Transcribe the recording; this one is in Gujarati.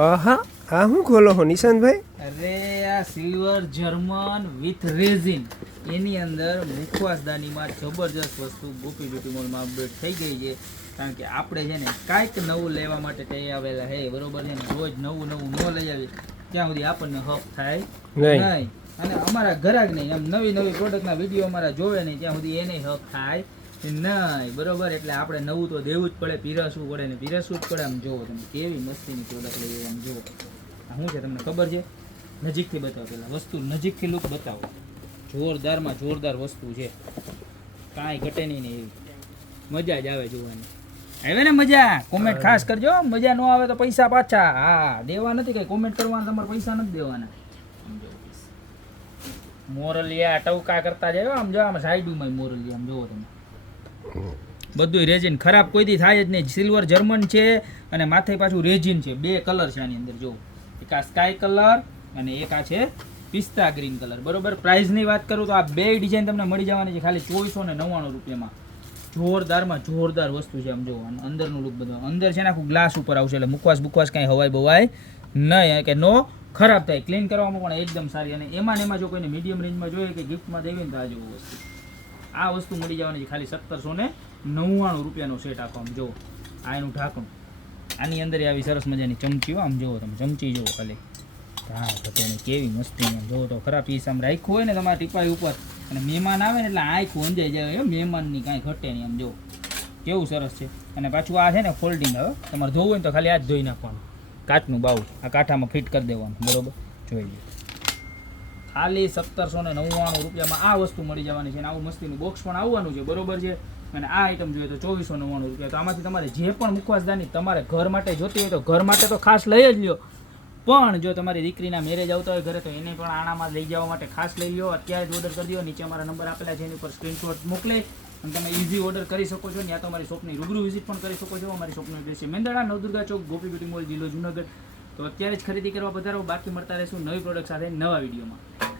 આહા આ હું ખોલો હો નિશાંતભાઈ? અરે આ સિલ્વર જર્મન વિથ રેઝિન એની અંદર મુખવાસદાનીમાં જબરજસ્ત વસ્તુ ગોપી બ્યુટી મોલમાં અપડેટ થઈ ગઈ છે. કારણ કે આપણે છે ને કાંઈક નવું લેવા માટે તૈયાર આવેલા હે, બરોબર છે ને. રોજ નવું નવું ન લઈ આવી ત્યાં સુધી આપણને હક થાય નહીં, અને અમારા ઘરાક નહીં, આમ નવી નવી પ્રોડક્ટના વિડીયો અમારા જોવે નહીં ત્યાં સુધી એને હક થાય નહીં, બરોબર. એટલે આપણે નવું તો દેવું જ પડે, પીરસવું પડે ને પીરસવું જ પડે. આમ જોવો તમે કેવી મસ્તીની પ્રોડક્ટ લઈએ, આમ જુઓ. આ શું છે તમને ખબર છે? નજીકથી બતાવો, પેલા વસ્તુ નજીકથી લુક બતાવો. જોરદારમાં જોરદાર વસ્તુ છે, કાંઈ ઘટે નહીં ને એવી મજા જ આવે જોવાની. આવે ને મજા? કોમેન્ટ ખાસ કરજો. મજા ન આવે તો પૈસા પાછા હા દેવા નથી, કઈ કોમેન્ટ કરવાના, તમારે પૈસા નથી દેવાના. મોરલિયા ટવકા કરતા જાય આમ જો, આમ સાઈડમાં મોરલિયા આમ જોવો તમે. બધું રેઝિન, ખરાબ કોઈથી થાય જ નહીં. સિલ્વર જર્મન છે અને માથે પાછું રેઝિન છે. બે કલર છે આની અંદર, જો એક આ સ્કાય કલર અને એક આ છે પિસ્તા ગ્રીન કલર, બરોબર. પ્રાઇસની વાત કરું તો આ બે ડિઝાઇન તમને મળી જવાની છે ખાલી 2499 રૂપિયામાં. જોરદારમાં જોરદાર વસ્તુ છે. આમ જો અંદરનું લુક બધું અંદર છે ને આખું ગ્લાસ ઉપર આવશે, એટલે મુખવાસ બુખવાસ કાંઈ હવાય બવાય નહીં, કે નો ખરાબ થાય. ક્લીન કરવામાં પણ એકદમ સારી. અને એમાં ને એમાં જો કોઈને મીડિયમ રેન્જમાં જોઈએ કે ગિફ્ટમાં દેવી ને તો આ જેવું વસ્તુ, આ વસ્તુ મળી જવાની છે ખાલી 1799 રૂપિયાનો સેટ આખો. આમ જુઓ, આ એનું ઢાંકણું, આની અંદર આવી સરસ મજાની ચમચીઓ. આમ જુઓ તમે, ચમચી જુઓ ખાલી, હા ઘટેની કેવી મસ્તી. આમ જુઓ તો ખરા પીસ આમ રાખ્યું હોય ને તમારા ટીપાઈ ઉપર, અને મહેમાન આવે ને એટલે આખું અંજાઈ જાય, મહેમાનની કાંઈ ઘટે નહીં. આમ જુઓ કેવું સરસ છે. અને પાછું આ છે ને ફોલ્ડિંગ, હવે તમારે ધોવું હોય ને તો ખાલી આ જ ધોઈ નાખવાનું. કાચનું બાઉલ આ કાંઠામાં ફિટ કરી દેવાનું, બરોબર. જોઈ લો, ખાલી 1799 રૂપિયામાં આ વસ્તુ મળી જવાની છે. અને આવું મસ્તીનું બોક્સ પણ આવવાનું છે, બરોબર છે. અને આ આઈટમ જોઈએ તો 2499 રૂપિયા. તો આમાંથી તમારે જે પણ મુખવાસદાની તમારે ઘર માટે જોતી હોય તો ઘર માટે તો ખાસ લઈ જ લ્યો. પણ જો તમારી દીકરીના મેરેજ આવતા હોય ઘરે તો એને પણ આનામાં લઈ જવા માટે ખાસ લઈ લો. અત્યારે જ ઓર્ડર કરી દો, નીચે અમારા નંબર આપેલા છે એની ઉપર સ્ક્રીનશોટ મોકલી અને તમે ઇઝી ઓર્ડર કરી શકો છો. ત્યાં તો અમારી શોપની રૂબરૂ વિઝિટ પણ કરી શકો છો. અમારી શોપનો એડ્રેસ છે મેંદરડા, નવદુર્ગા ચોક, ગોપી બ્યુટી મોલ, જિલ્લો જુનાગઢ. તો અત્યારે જ ખરીદી કરવા વધારો. બાકી મળતા રહેશું નવી પ્રોડક્ટ સાથે નવા વિડીયોમાં.